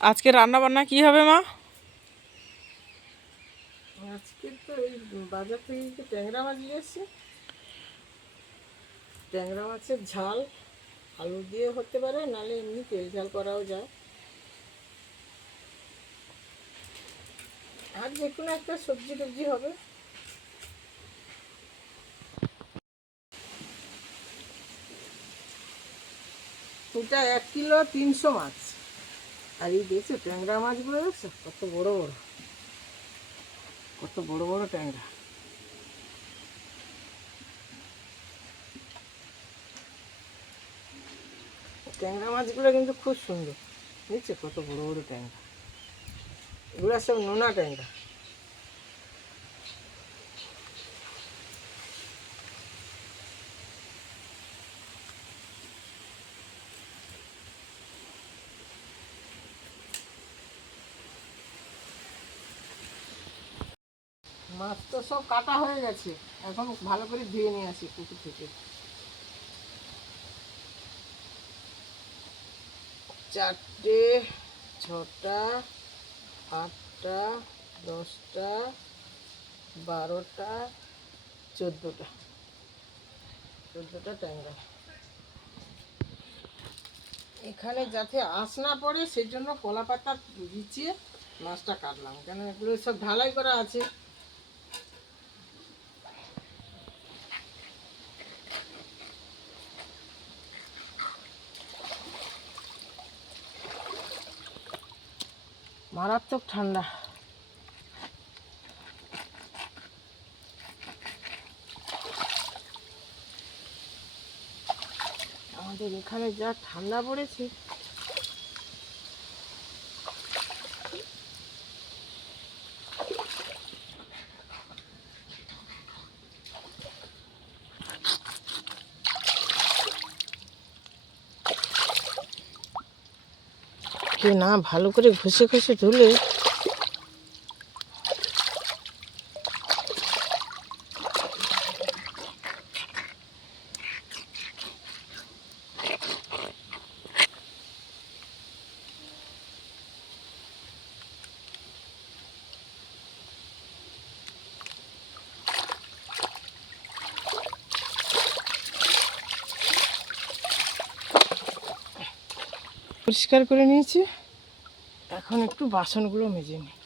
আজকে রান্না বান্না কি হবে মা? আজকে তো এই বাজার থেকে যে ট্যাংরা মাছ নিয়ে এসছি? ট্যাংরা মাছের ঝাল, আলু দিয়ে হতে পারে নাহলে এমনি তেল ঝাল করাও যায়। আর যে কোনো একটা সবজি টবজি হবে। এটা এক কিলো তিনশো মাছ। আর এই দেখছ, ট্যাংরা মাছগুলো দেখছ? কত বড় বড়। কত বড় বড় ট্যাংরা। ট্যাংরা মাছগুলো কিন্তু খুব সুন্দর। দেখছ কত বড় বড় ট্যাংরা। এগুলো সব নোনা ট্যাংরা। তো সব কাটা হয়ে গেছে। এখন ভালো করে ধুয়ে নিয়ে আসি পুকুর থেকে। চারটে, ছটা, আটটা, দশটা, বারোটা, চোদ্দোটা। চোদ্দোটা ট্যাংরা। এখানে যাতে আঁশ না পড়ে, সেই জন্য কলা পাতা বিছিয়ে মাছটা কাটলাম। কেন এগুলো সব ঢালাই করা আছে। মারাত্মক ঠান্ডা। আমাদের এখানে যা ঠান্ডা পড়েছে না ভালো করে ঘষে ঘষে ধুলে পরিষ্কার করে নিয়েছি। এখন একটু বাসনগুলো মেজে নিই।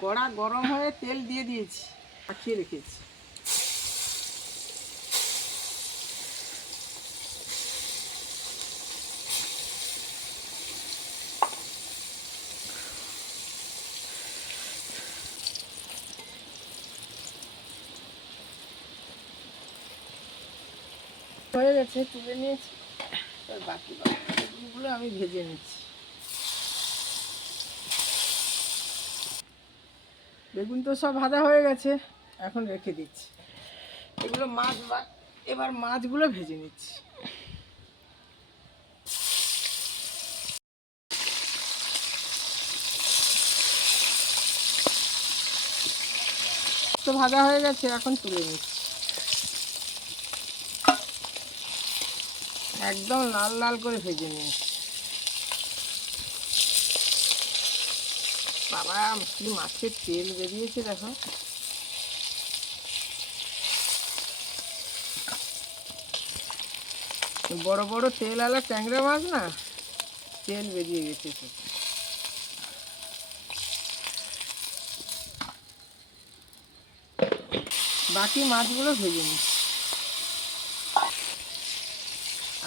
কড়া গরম হয়ে তেল দিয়ে দিয়েছি মাখিয়ে রেখেছি। হয়ে গেছে, তুলে নিয়েছি। বাকি বাকিগুলো আমি ভেজে নিচ্ছি। বেগুন তো সব ভাজা হয়ে গেছে, এখন রেখে দিচ্ছি। এগুলো মাছ এবার মাছগুলো ভেজে নিচ্ছি। তো ভাজা হয়ে গেছে, এখন তুলে নিচ্ছি। একদম লাল লাল করে ভেজে নিয়েছি বাবা, কি মাছের তেল বেরিয়েছে দেখো। বড় বড় তেল আলা ট্যাংরা মাছ না, তেল বেরিয়ে গেছে বাকি মাছগুলো ভেজে নিচ্ছি।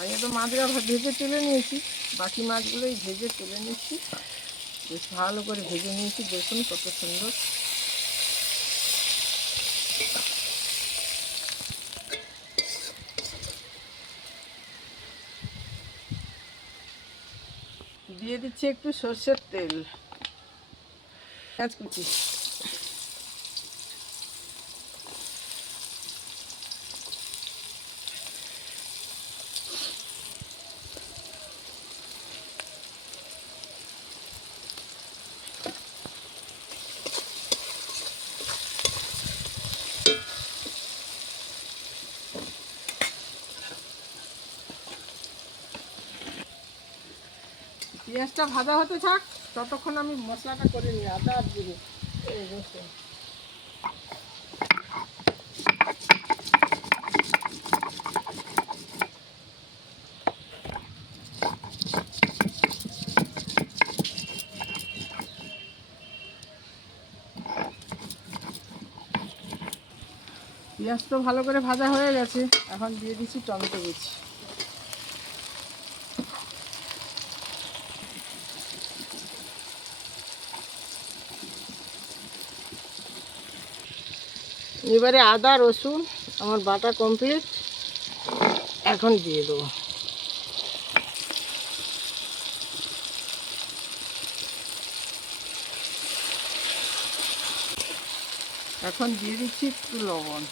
আগে তো মাছগুলো ভেজে তুলে নিয়েছি, বাকি মাছগুলোই ভেজে তুলে নিচ্ছি। বেশ ভালো করে ভেজে নিয়েছি, দেখুন কত সুন্দর। দিয়ে দিচ্ছি একটু সর্ষের তেল। পেঁয়াজ পেঁয়াজটা ভাজা হতে থাক, ততক্ষণ আমি মশলাটা করে নিই, আদা আর জিরে। পেঁয়াজ তো ভালো করে ভাজা হয়ে গেছে, এখন দিয়ে দিচ্ছি টমেটো কুচি। এবারে আদা, রসুন, আমার বাটা কমপ্লিট এখন দিয়ে দেবো। এখন দিয়ে দিচ্ছি একটু লবণ।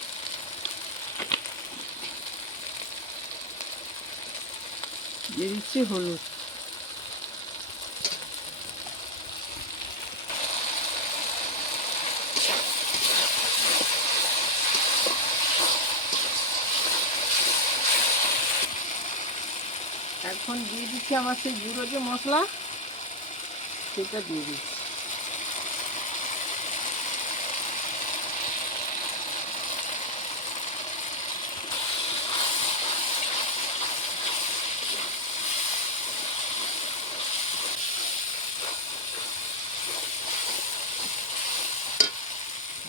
দিয়ে দিচ্ছি হলুদ। এখন দিয়ে দিচ্ছি আমার সেই গুঁড়ো যে মশলা, সেটা দিয়ে দিচ্ছি।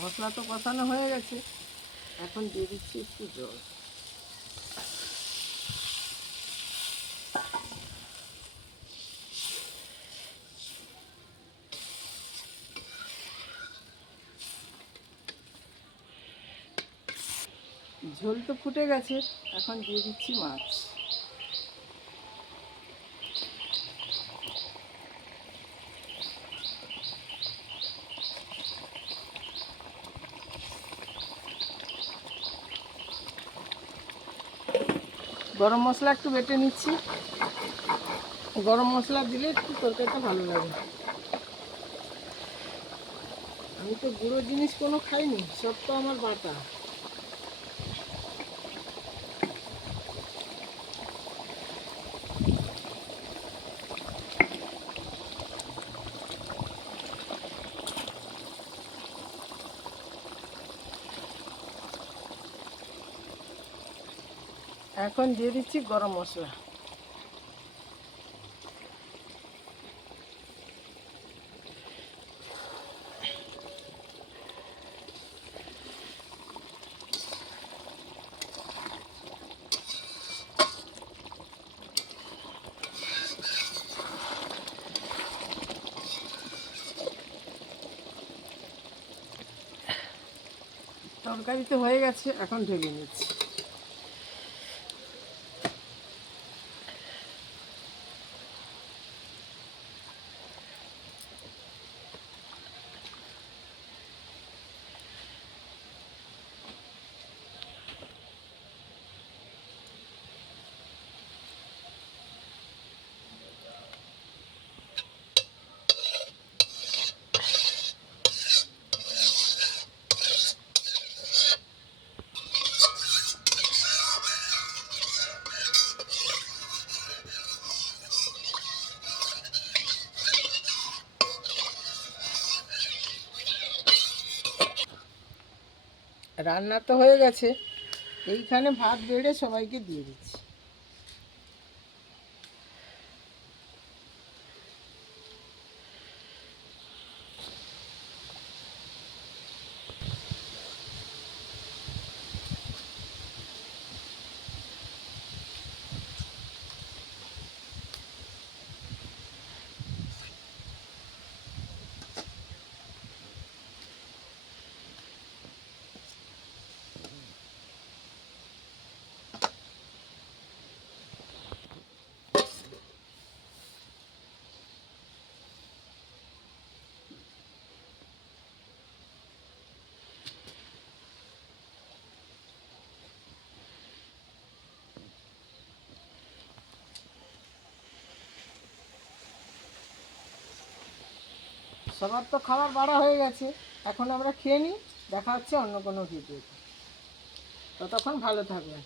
মশলা তো কষানো হয়ে গেছে। এখন দিয়ে দিচ্ছি একটু জল। ঝোল তো ফুটে গেছে, এখন দিয়ে দিচ্ছি মাছ। গরম মশলা একটু বেটে নিচ্ছি। গরম মশলা দিলে একটু তরকারিটা ভালো লাগে। আমি তো গুঁড়ো জিনিস কোনো খাইনি, সব তো আমার বাটা। এখন দিয়ে দিচ্ছি গরম মশলা। তরকারি তো হয়ে গেছে এখন ঢেলে নিচ্ছি। রান্না তো হয়ে গেছে। এইখানে ভাত বেড়ে সবাইকে দিয়ে দিচ্ছি। সবার তো খাবার বাড়া হয়ে গেছে। এখন আমরা খেয়ে নিই, দেখা হচ্ছে অন্য কোনো ভিডিওতে তখন ভালো থাকবেন।